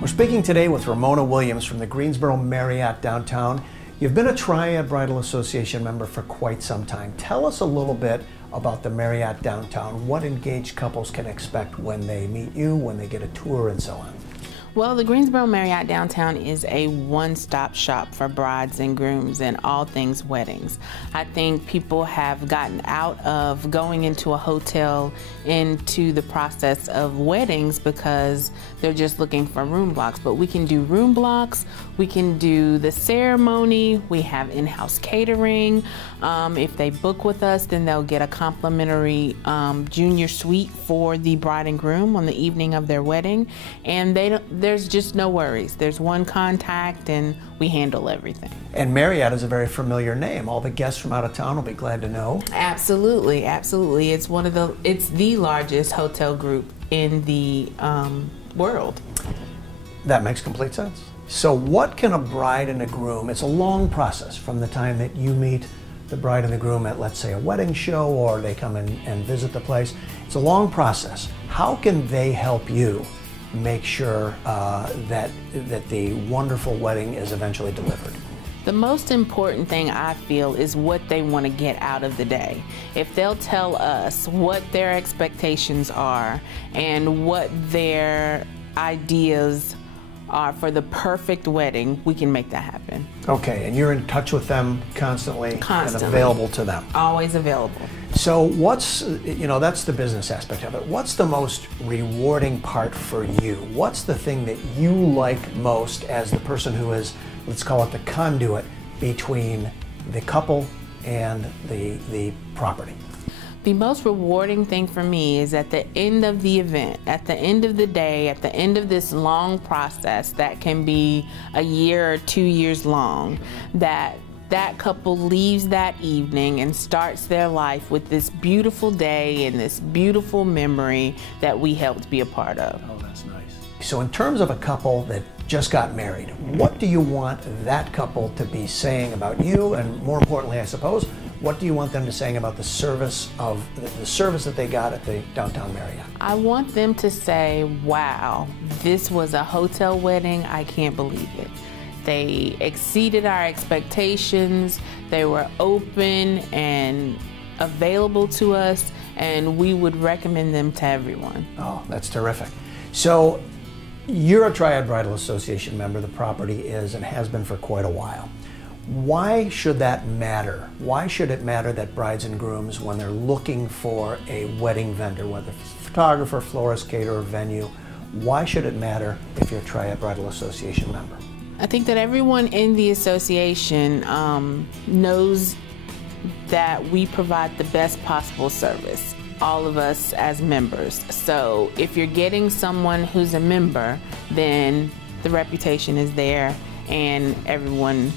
We're speaking today with Ramona Williams from the Greensboro Marriott downtown. You've been a Triad Bridal Association member for quite some time. Tell us a little bit about the Marriott downtown, what engaged couples can expect when they meet you, when they get a tour, and so on. Well, the Greensboro Marriott downtown is a one-stop shop for brides and grooms and all things weddings. I think people have gotten out of going into a hotel into the process of weddings because they're just looking for room blocks. But we can do room blocks, we can do the ceremony, we have in-house catering. If they book with us, then they'll get a complimentary junior suite for the bride and groom on the evening of their wedding. And there's just no worries. There's one contact and we handle everything. And Marriott is a very familiar name. All the guests from out of town will be glad to know. Absolutely, absolutely. It's the largest hotel group in the world. That makes complete sense. So what can a bride and a groom, it's a long process from the time that you meet the bride and the groom at, let's say, a wedding show, or they come in and visit the place. It's a long process. How can they help you make sure that the wonderful wedding is eventually delivered? The most important thing I feel is what they want to get out of the day. If they'll tell us what their expectations are and what their ideas are for the perfect wedding, we can make that happen. Okay, and you're in touch with them constantly. Constantly. And available to them. Always available. So what's, that's the business aspect of it. What's the most rewarding part for you? What's the thing that you like most as the person who is, let's call it the conduit between the couple and the property? The most rewarding thing for me is at the end of the event, at the end of the day, at the end of this long process that can be a year or 2 years long, that couple leaves that evening and starts their life with this beautiful day and this beautiful memory that we helped be a part of. Oh, that's nice. So in terms of a couple that just got married, what do you want that couple to be saying about you, and more importantly, I suppose, what do you want them to saying about the service that they got at the downtown Marriott? I want them to say, wow, this was a hotel wedding, I can't believe it. They exceeded our expectations, they were open and available to us, and we would recommend them to everyone. Oh, that's terrific. So you're a Triad Bridal Association member. The property is and has been for quite a while. Why should that matter? Why should it matter that brides and grooms, when they're looking for a wedding vendor, whether it's photographer, florist, caterer, venue, why should it matter if you're a Triad Bridal Association member? I think that everyone in the association knows that we provide the best possible service, all of us as members. So if you're getting someone who's a member, then the reputation is there and everyone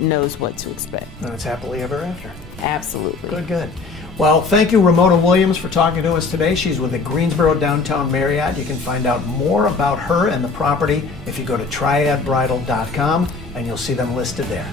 knows what to expect. And it's happily ever after. Absolutely. Good, good. Well, thank you, Ramona Williams, for talking to us today. She's with the Greensboro Downtown Marriott. You can find out more about her and the property if you go to triadbridal.com, and you'll see them listed there.